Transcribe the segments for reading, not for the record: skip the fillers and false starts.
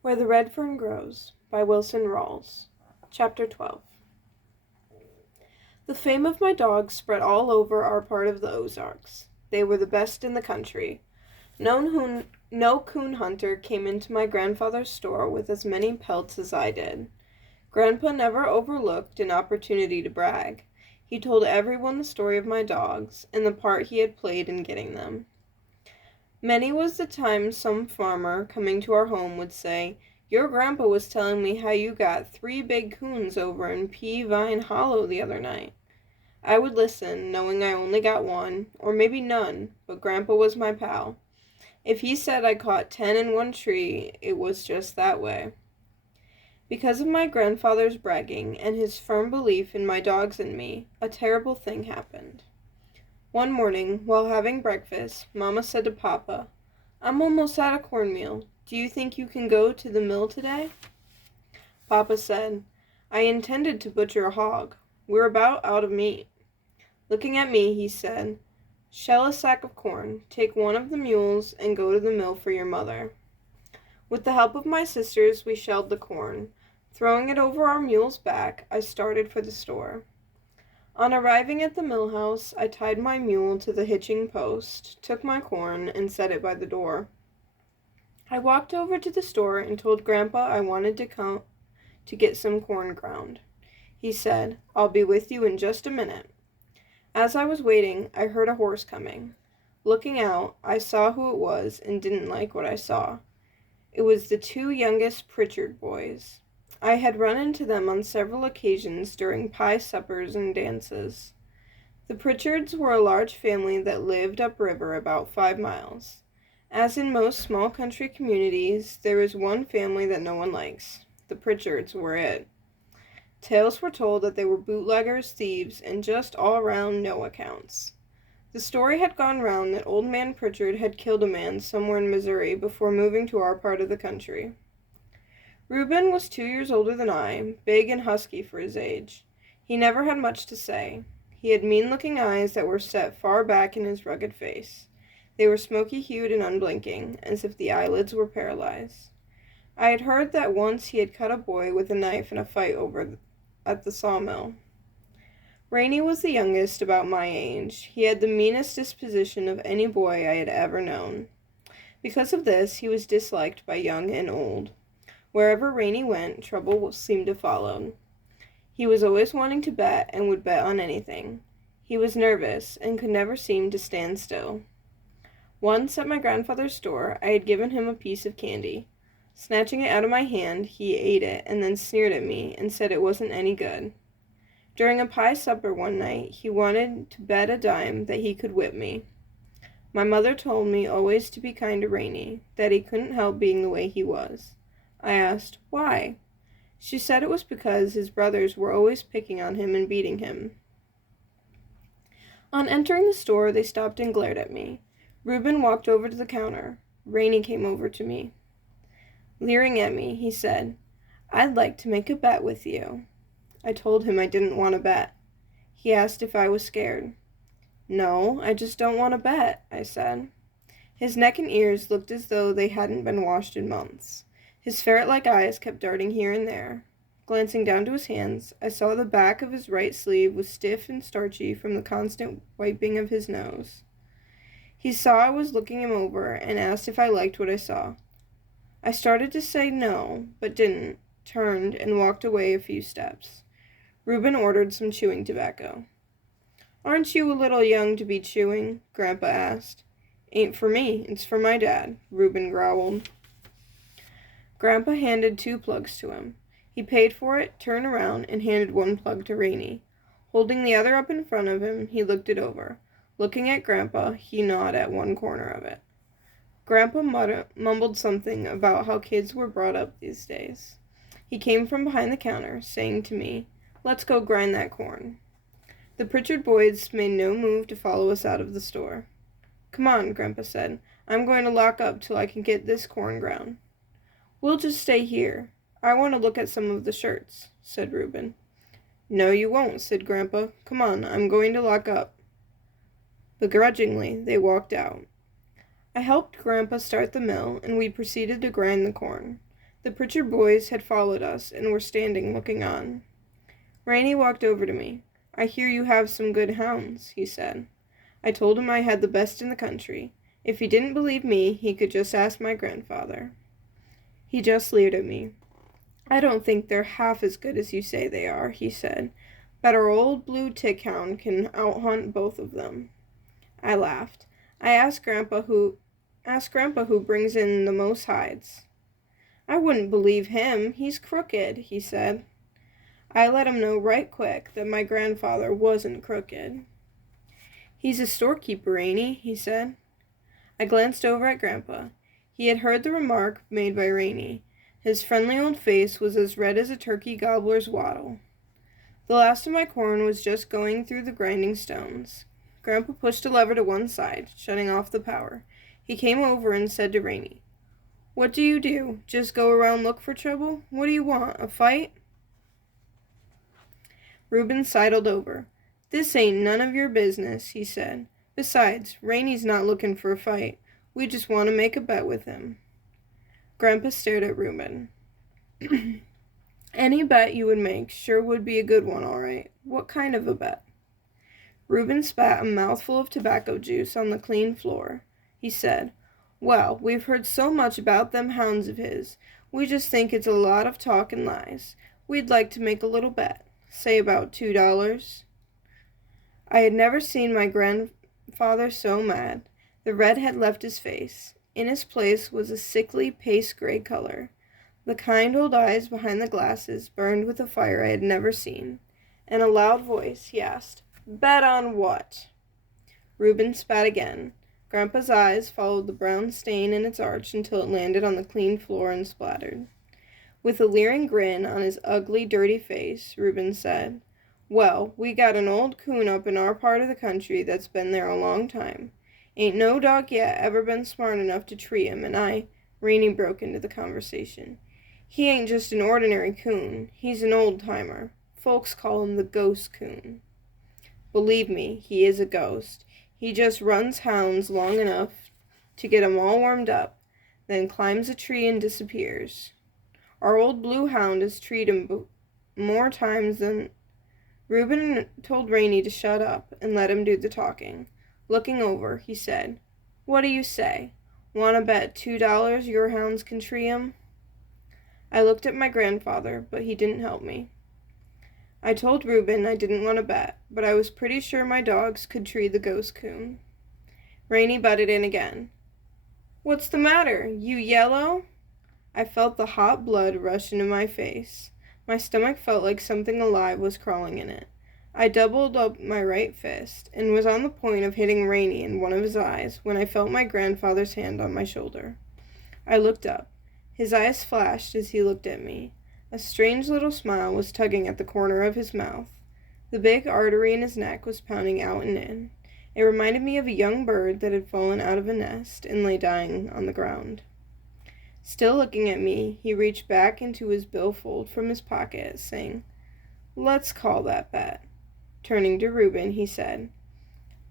Where the Red Fern Grows by Wilson Rawls. Chapter 12. The fame of my dogs spread all over our part of the Ozarks. They were the best in the country. No coon hunter came into my grandfather's store with as many pelts as I did. Grandpa never overlooked an opportunity to brag. He told everyone the story of my dogs and the part he had played in getting them. Many was the time some farmer coming to our home would say, "Your grandpa was telling me how you got 3 big coons over in Pea-Vine Hollow the other night." I would listen, knowing I only got one, or maybe none, but Grandpa was my pal. If he said I caught 10 in one tree, it was just that way. Because of my grandfather's bragging and his firm belief in my dogs and me, a terrible thing happened. One morning, while having breakfast, Mama said to Papa, "I'm almost out of cornmeal. Do you think you can go to the mill today?" Papa said, "I intended to butcher a hog. We're about out of meat." Looking at me, he said, "Shell a sack of corn, take one of the mules, and go to the mill for your mother." With the help of my sisters, we shelled the corn. Throwing it over our mule's back, I started for the store. On arriving at the mill house, I tied my mule to the hitching post, took my corn, and set it by the door. I walked over to the store and told Grandpa I wanted to come to get some corn ground. He said, "I'll be with you in just a minute." As I was waiting, I heard a horse coming. Looking out, I saw who it was and didn't like what I saw. It was the 2 youngest Pritchard boys. I had run into them on several occasions during pie suppers and dances. The Pritchards were a large family that lived upriver about 5 miles. As in most small country communities, there is one family that no one likes. The Pritchards were it. Tales were told that they were bootleggers, thieves, and just all around no accounts. The story had gone round that Old Man Pritchard had killed a man somewhere in Missouri before moving to our part of the country. Reuben was 2 years older than I, big and husky for his age. He never had much to say. He had mean-looking eyes that were set far back in his rugged face. They were smoky-hued and unblinking, as if the eyelids were paralyzed. I had heard that once he had cut a boy with a knife in a fight at the sawmill. Rainey was the youngest, about my age. He had the meanest disposition of any boy I had ever known. Because of this, he was disliked by young and old. Wherever Rainey went, trouble seemed to follow. He was always wanting to bet and would bet on anything. He was nervous and could never seem to stand still. Once at my grandfather's store, I had given him a piece of candy. Snatching it out of my hand, he ate it and then sneered at me and said it wasn't any good. During a pie supper one night, he wanted to bet a dime that he could whip me. My mother told me always to be kind to Rainey, that he couldn't help being the way he was. I asked, "Why?" She said it was because his brothers were always picking on him and beating him. On entering the store, they stopped and glared at me. Reuben walked over to the counter. Rainey came over to me. Leering at me, he said, "I'd like to make a bet with you." I told him I didn't want to bet. He asked if I was scared. "No, I just don't want to bet," I said. His neck and ears looked as though they hadn't been washed in months. His ferret-like eyes kept darting here and there. Glancing down to his hands, I saw the back of his right sleeve was stiff and starchy from the constant wiping of his nose. He saw I was looking him over and asked if I liked what I saw. I started to say no, but didn't, turned, and walked away a few steps. Reuben ordered some chewing tobacco. "Aren't you a little young to be chewing?" Grandpa asked. "Ain't for me, it's for my dad," Reuben growled. Grandpa handed 2 plugs to him. He paid for it, turned around, and handed 1 plug to Rainey. Holding the other up in front of him, he looked it over. Looking at Grandpa, he gnawed at one corner of it. Grandpa mumbled something about how kids were brought up these days. He came from behind the counter, saying to me, "Let's go grind that corn." The Pritchard boys made no move to follow us out of the store. "Come on," Grandpa said. "I'm going to lock up till I can get this corn ground." "We'll just stay here. I want to look at some of the shirts," said Reuben. "No, you won't," said Grandpa. "Come on, I'm going to lock up." Begrudgingly, they walked out. I helped Grandpa start the mill, and we proceeded to grind the corn. The Pritchard boys had followed us and were standing looking on. Rainey walked over to me. "I hear you have some good hounds," he said. I told him I had the best in the country. If he didn't believe me, he could just ask my grandfather. He just leered at me. "I don't think they're half as good as you say they are," he said, "but our old blue tick hound can outhunt both of them." I laughed. I asked Grandpa who brings in the most hides. "I wouldn't believe him. He's crooked," he said. I let him know right quick that my grandfather wasn't crooked. "He's a storekeeper, ain't he?" said. I glanced over at Grandpa. He had heard the remark made by Rainey. His friendly old face was as red as a turkey gobbler's wattle. The last of my corn was just going through the grinding stones. Grandpa pushed a lever to one side, shutting off the power. He came over and said to Rainey, "What do you do? Just go around look for trouble? What do you want, a fight?" Reuben sidled over. "This ain't none of your business," he said. "Besides, Rainey's not looking for a fight. We just want to make a bet with him." Grandpa stared at Reuben. "Any bet you would make sure would be a good one, all right. What kind of a bet?" Reuben spat a mouthful of tobacco juice on the clean floor. He said, "Well, we've heard so much about them hounds of his. We just think it's a lot of talk and lies. We'd like to make a little bet. Say about $2. I had never seen my grandfather so mad. The red had left his face. In his place was a sickly paste-gray color. The kind old eyes behind the glasses burned with a fire I had never seen. In a loud voice, he asked, "Bet on what?" Reuben spat again. Grandpa's eyes followed the brown stain in its arch until it landed on the clean floor and splattered. With a leering grin on his ugly, dirty face, Reuben said, "Well, we got an old coon up in our part of the country that's been there a long time. Ain't no dog yet ever been smart enough to tree him, and Rainey broke into the conversation. "He ain't just an ordinary coon. He's an old-timer. Folks call him the ghost coon. Believe me, he is a ghost. He just runs hounds long enough to get 'em all warmed up, then climbs a tree and disappears. Our old blue hound has treed him more times than—" Reuben told Rainey to shut up and let him do the talking. Looking over, he said, "What do you say? Want to bet $2 your hounds can tree him?" I looked at my grandfather, but he didn't help me. I told Reuben I didn't want to bet, but I was pretty sure my dogs could tree the ghost coon. Rainey butted in again. "What's the matter? You yellow?" I felt the hot blood rush into my face. My stomach felt like something alive was crawling in it. I doubled up my right fist and was on the point of hitting Rainey in one of his eyes when I felt my grandfather's hand on my shoulder. I looked up. His eyes flashed as he looked at me. A strange little smile was tugging at the corner of his mouth. The big artery in his neck was pounding out and in. It reminded me of a young bird that had fallen out of a nest and lay dying on the ground. Still looking at me, he reached back into his billfold from his pocket, saying, "Let's call that bet." Turning to Reuben, he said,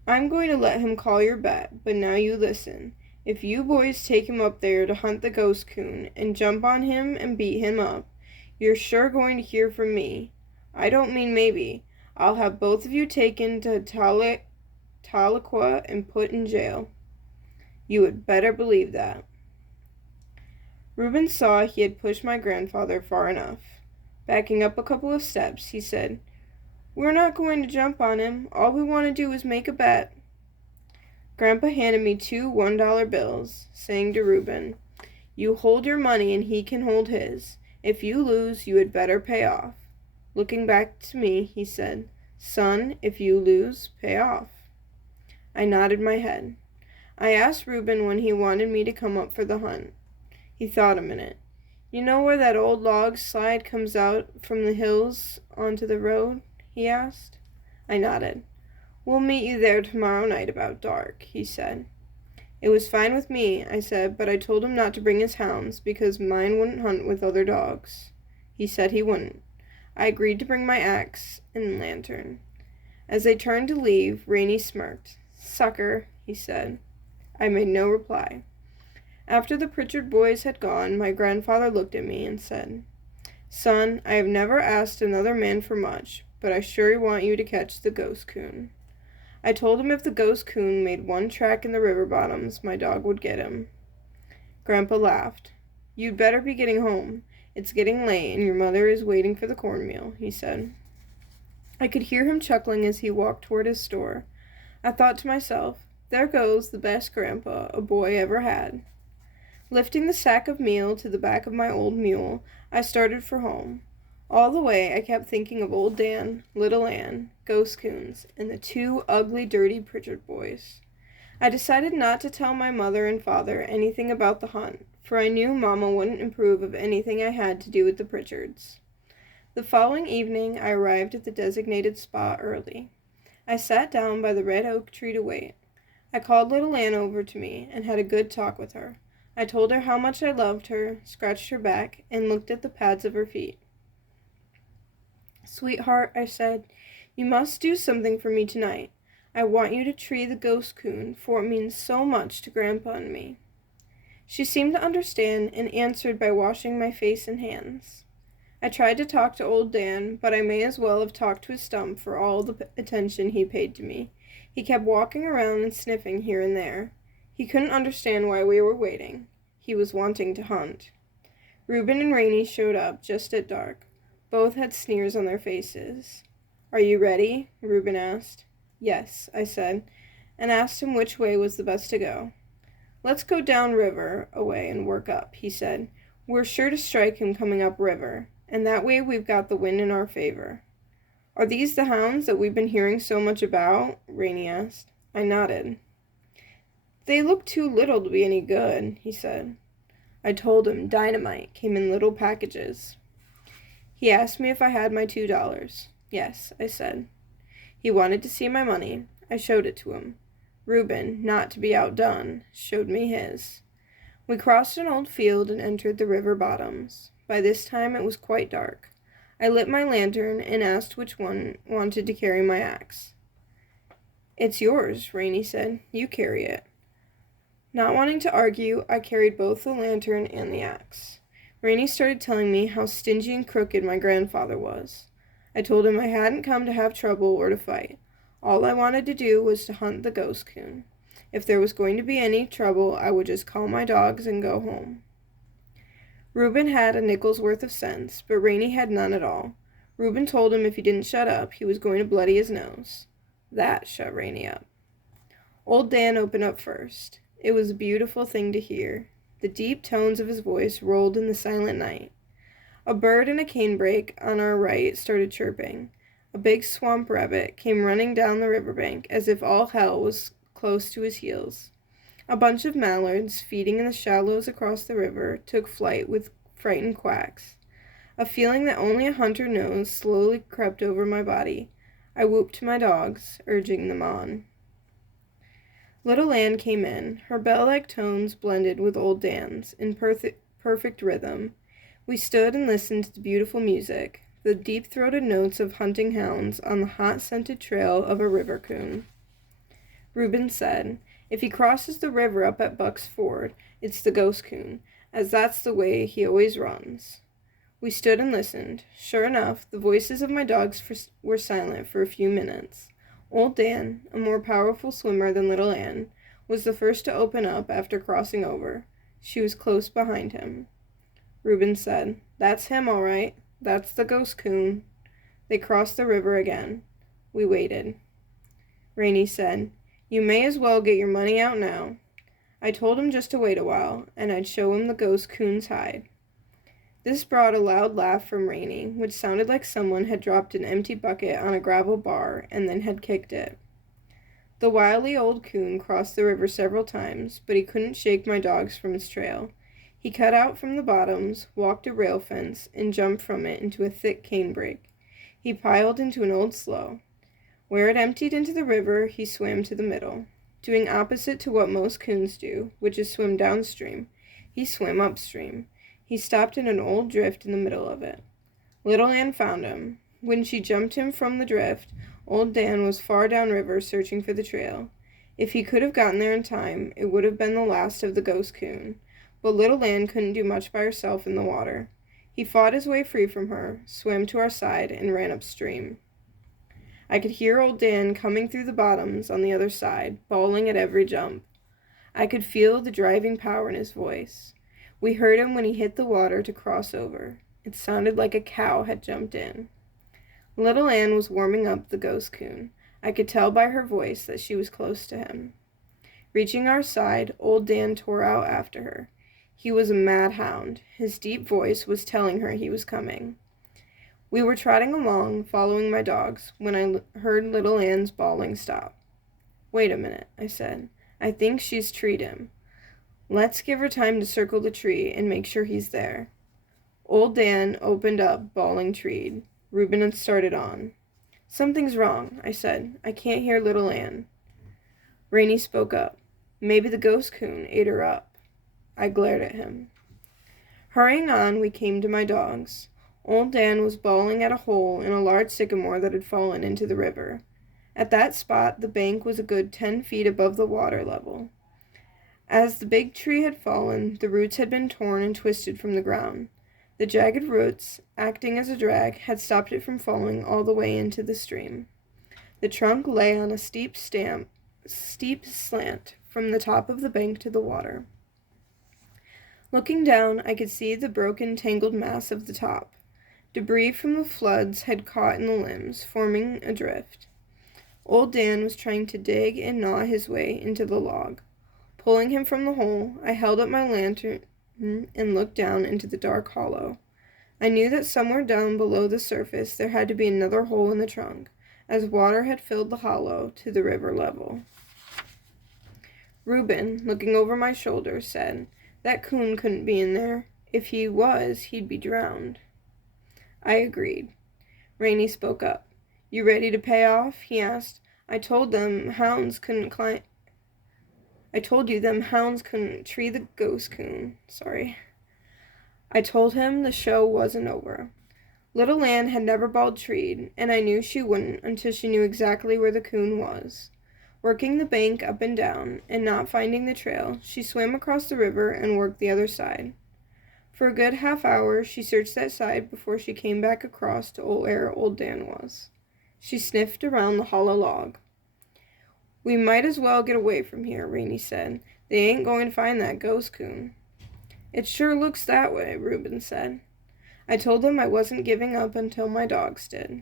"I'm going to let him call your bet, but now you listen. If you boys take him up there to hunt the ghost coon and jump on him and beat him up, you're sure going to hear from me. I don't mean maybe. I'll have both of you taken to Tahlequah and put in jail. You would better believe that." Reuben saw he had pushed my grandfather far enough. Backing up a couple of steps, he said, "We're not going to jump on him. All we want to do is make a bet." Grandpa handed me 2 $1 bills, saying to Reuben, "You hold your money and he can hold his. If you lose, you had better pay off." Looking back to me, he said, "Son, if you lose, pay off." I nodded my head. I asked Reuben when he wanted me to come up for the hunt. He thought a minute. "You know where that old log slide comes out from the hills onto the road?" he asked. I nodded. "We'll meet you there tomorrow night about dark," he said. It was fine with me, I said, but I told him not to bring his hounds because mine wouldn't hunt with other dogs. He said he wouldn't. I agreed to bring my axe and lantern. As I turned to leave, Rainey smirked. "Sucker," he said. I made no reply. After the Pritchard boys had gone, my grandfather looked at me and said, "Son, I have never asked another man for much, but I sure want you to catch the ghost coon." I told him if the ghost coon made one track in the river bottoms, my dog would get him. Grandpa laughed. "You'd better be getting home. It's getting late, and your mother is waiting for the cornmeal," he said. I could hear him chuckling as he walked toward his store. I thought to myself, there goes the best grandpa a boy ever had. Lifting the sack of meal to the back of my old mule, I started for home. All the way I kept thinking of old Dan, little Ann, ghost coons, and the two ugly, dirty Pritchard boys. I decided not to tell my mother and father anything about the hunt, for I knew Mama wouldn't approve of anything I had to do with the Pritchards. The following evening I arrived at the designated spot early. I sat down by the red oak tree to wait. I called little Ann over to me and had a good talk with her. I told her how much I loved her, scratched her back, and looked at the pads of her feet. "Sweetheart," I said, "you must do something for me tonight. I want you to tree the ghost coon, for it means so much to Grandpa and me." She seemed to understand and answered by washing my face and hands. I tried to talk to old Dan, but I may as well have talked to a stump for all the attention he paid to me. He kept walking around and sniffing here and there. He couldn't understand why we were waiting. He was wanting to hunt. Reuben and Rainey showed up just at dark. Both had sneers on their faces. "Are you ready?" Reuben asked. "Yes," I said, and asked him which way was the best to go. "Let's go down river a way and work up," he said. "We're sure to strike him coming up river, and that way we've got the wind in our favor." "Are these the hounds that we've been hearing so much about?" Rainey asked. I nodded. "They look too little to be any good," he said. I told him dynamite came in little packages. He asked me if I had my $2. "Yes," I said. He wanted to see my money. I showed it to him. Reuben, not to be outdone, showed me his. We crossed an old field and entered the river bottoms. By this time it was quite dark. I lit my lantern and asked which one wanted to carry my axe. "It's yours," Rainey said. "You carry it." Not wanting to argue, I carried both the lantern and the axe. Rainey started telling me how stingy and crooked my grandfather was. I told him I hadn't come to have trouble or to fight. All I wanted to do was to hunt the ghost coon. If there was going to be any trouble, I would just call my dogs and go home. Reuben had a nickel's worth of sense, but Rainey had none at all. Reuben told him if he didn't shut up, he was going to bloody his nose. That shut Rainey up. Old Dan opened up first. It was a beautiful thing to hear. The deep tones of his voice rolled in the silent night. A bird in a canebrake on our right started chirping. A big swamp rabbit came running down the riverbank as if all hell was close to his heels. A bunch of mallards, feeding in the shallows across the river, took flight with frightened quacks. A feeling that only a hunter knows slowly crept over my body. I whooped to my dogs, urging them on. Little Ann came in. Her bell-like tones blended with old Dan's in perfect rhythm. We stood and listened to the beautiful music, the deep-throated notes of hunting hounds on the hot-scented trail of a river coon. Reuben said, "If he crosses the river up at Buck's Ford, it's the ghost coon, as that's the way he always runs." We stood and listened. Sure enough, the voices of my dogs were silent for a few minutes. Old Dan, a more powerful swimmer than little Ann, was the first to open up after crossing over. She was close behind him. Reuben said, "That's him, all right. That's the ghost coon." They crossed the river again. We waited. Rainey said, "You may as well get your money out now." I told him just to wait a while, and I'd show him the ghost coon's hide. This brought a loud laugh from Rainey, which sounded like someone had dropped an empty bucket on a gravel bar and then had kicked it. The wily old coon crossed the river several times, but he couldn't shake my dogs from his trail. He cut out from the bottoms, walked a rail fence, and jumped from it into a thick canebrake. He piled into an old slough. Where it emptied into the river, he swam to the middle. Doing opposite to what most coons do, which is swim downstream, he swam upstream. He stopped in an old drift in the middle of it. Little Ann found him. When she jumped him from the drift, old Dan was far downriver searching for the trail. If he could have gotten there in time, it would have been the last of the ghost coon. but little Ann couldn't do much by herself in the water. He fought his way free from her, swam to our side, and ran upstream. I could hear old Dan coming through the bottoms on the other side, bawling at every jump. I could feel the driving power in his voice. We heard him when he hit the water to cross over. It sounded like a cow had jumped in. Little Ann was warming up the ghost coon. I could tell by her voice that she was close to him. Reaching our side, old Dan tore out after her. He was a mad hound. His deep voice was telling her he was coming. We were trotting along, following my dogs, when I heard little Ann's bawling stop. "Wait a minute," I said. "I think she's treed him. Let's give her time to circle the tree and make sure he's there." Old Dan opened up, bawling treed. Reuben had started on. "Something's wrong," I said. "I can't hear little Ann." Rainey spoke up. "Maybe the ghost coon ate her up." I glared at him. Hurrying on, we came to my dogs. Old Dan was bawling at a hole in a large sycamore that had fallen into the river. At that spot, the bank was a good 10 feet above the water level. As the big tree had fallen, the roots had been torn and twisted from the ground. The jagged roots, acting as a drag, had stopped it from falling all the way into the stream. The trunk lay on a steep slant from the top of the bank to the water. Looking down, I could see the broken, tangled mass of the top. Debris from the floods had caught in the limbs, forming a drift. Old Dan was trying to dig and gnaw his way into the log. Pulling him from the hole, I held up my lantern and looked down into the dark hollow. I knew that somewhere down below the surface there had to be another hole in the trunk, as water had filled the hollow to the river level. Reuben, looking over my shoulder, said, "That coon couldn't be in there. If he was, he'd be drowned." I agreed. Rainey spoke up. "You ready to pay off?" he asked. I told you them hounds couldn't tree the ghost coon. I told him the show wasn't over. Little Ann had never bawled treed, and I knew she wouldn't until she knew exactly where the coon was. Working the bank up and down, and not finding the trail, she swam across the river and worked the other side. For a good half-hour, she searched that side before she came back across to where old Dan was. She sniffed around the hollow log. "We might as well get away from here," Rainey said. "They ain't going to find that ghost coon." "It sure looks that way," Reuben said. I told him I wasn't giving up until my dogs did.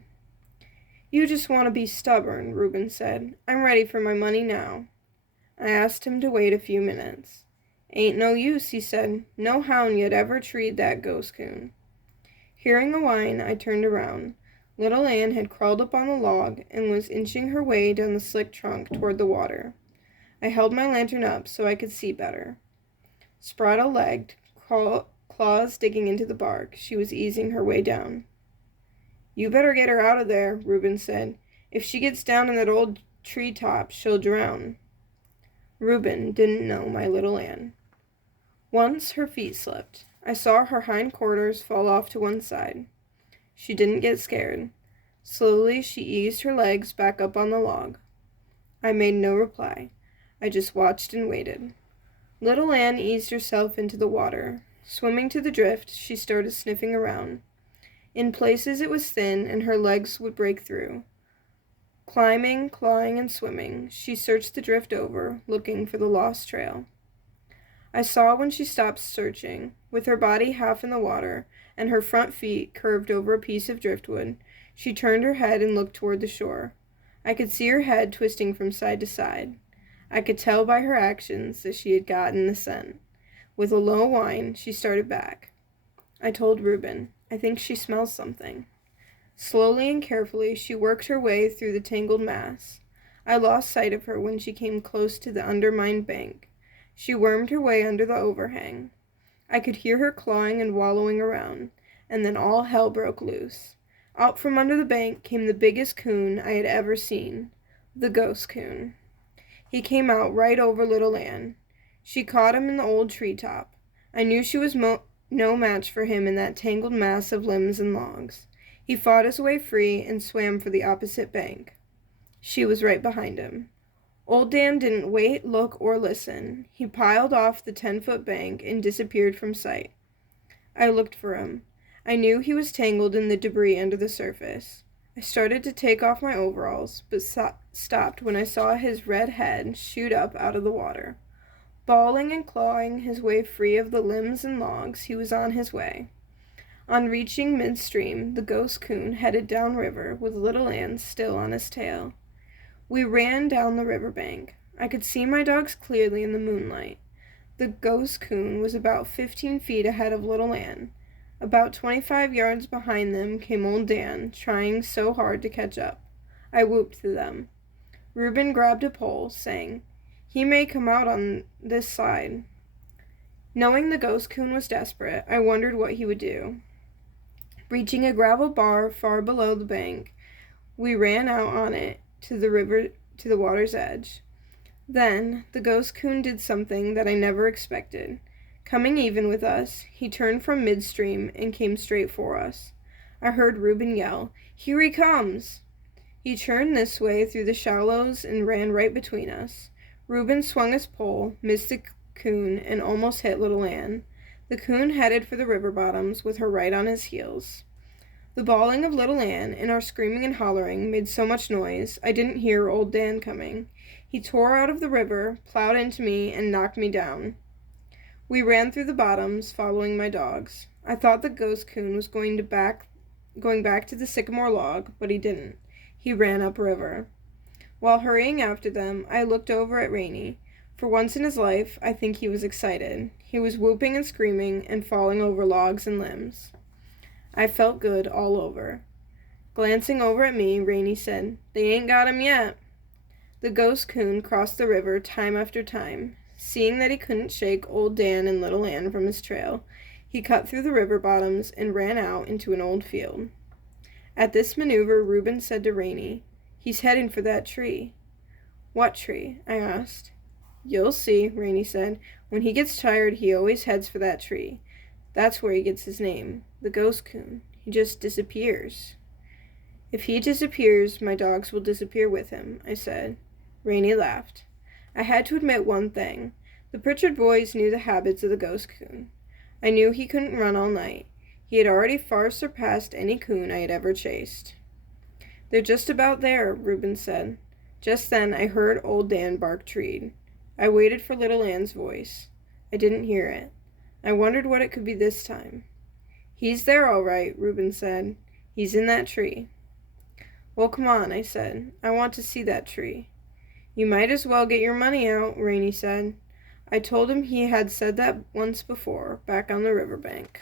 "You just want to be stubborn," Reuben said. "I'm ready for my money now." I asked him to wait a few minutes. "Ain't no use," he said. "No hound yet ever treed that ghost coon." Hearing a whine, I turned around. Little Ann had crawled up on the log and was inching her way down the slick trunk toward the water. I held my lantern up so I could see better. Spraddle-legged, claws digging into the bark, she was easing her way down. "You better get her out of there," Reuben said. "If she gets down in that old tree top, she'll drown." Reuben didn't know my little Ann. Once her feet slipped. I saw her hind quarters fall off to one side. She didn't get scared. Slowly she eased her legs back up on the log. I made no reply. I just watched and waited. Little Ann eased herself into the water. Swimming to the drift, she started sniffing around. In places it was thin, and her legs would break through. Climbing, clawing, and swimming, she searched the drift over, looking for the lost trail. I saw when she stopped searching. With her body half in the water, and her front feet curved over a piece of driftwood, she turned her head and looked toward the shore. I could see her head twisting from side to side. I could tell by her actions that she had gotten the scent. With a low whine, she started back. I told Reuben, "I think she smells something." Slowly and carefully, she worked her way through the tangled mass. I lost sight of her when she came close to the undermined bank. She wormed her way under the overhang. I could hear her clawing and wallowing around, and then all hell broke loose. Out from under the bank came the biggest coon I had ever seen, the ghost coon. He came out right over little Ann. She caught him in the old treetop. I knew she was no match for him in that tangled mass of limbs and logs. He fought his way free and swam for the opposite bank. She was right behind him. Old Dan didn't wait, look, or listen. He piled off the 10-foot bank and disappeared from sight. I looked for him. I knew he was tangled in the debris under the surface. I started to take off my overalls, but stopped when I saw his red head shoot up out of the water. Bawling and clawing his way free of the limbs and logs, he was on his way. On reaching midstream, the ghost coon headed downriver with Little Ann still on his tail. We ran down the riverbank. I could see my dogs clearly in the moonlight. The ghost coon was about 15 feet ahead of Little Ann. About 25 yards behind them came Old Dan, trying so hard to catch up. I whooped to them. Reuben grabbed a pole, saying, "He may come out on this side." Knowing the ghost coon was desperate, I wondered what he would do. Reaching a gravel bar far below the bank, we ran out on it to the water's edge. Then the ghost coon did something that I never expected. Coming even with us, he turned from midstream and came straight for us. I heard Reuben yell, "Here he comes!" He turned this way through the shallows and ran right between us. Reuben swung his pole, missed the coon, and almost hit Little Ann. The coon headed for the river bottoms with her right on his heels. The bawling of Little Ann and our screaming and hollering made so much noise I didn't hear Old Dan coming. He tore out of the river, plowed into me, and knocked me down. We ran through the bottoms, following my dogs. I thought the ghost coon was going back to the sycamore log, but he didn't. He ran upriver. While hurrying after them, I looked over at Rainey. For once in his life, I think he was excited. He was whooping and screaming and falling over logs and limbs. I felt good all over. Glancing over at me, Rainey said, "They ain't got him yet." The ghost coon crossed the river time after time. Seeing that he couldn't shake Old Dan and Little Ann from his trail, he cut through the river bottoms and ran out into an old field. At this maneuver, Reuben said to Rainey, "He's heading for that tree." "What tree?" I asked. "You'll see," Rainey said. "When he gets tired, he always heads for that tree. That's where he gets his name, the ghost coon. He just disappears." "If he disappears, my dogs will disappear with him," I said. Rainey laughed. I had to admit one thing. The Pritchard boys knew the habits of the ghost coon. I knew he couldn't run all night. He had already far surpassed any coon I had ever chased. "They're just about there," Reuben said. Just then I heard Old Dan bark treed. I waited for Little Ann's voice. I didn't hear it. I wondered what it could be this time. "He's there all right," Reuben said. "He's in that tree." "Well, come on," I said. "I want to see that tree." "You might as well get your money out," Rainey said. I told him he had said that once before, back on the riverbank.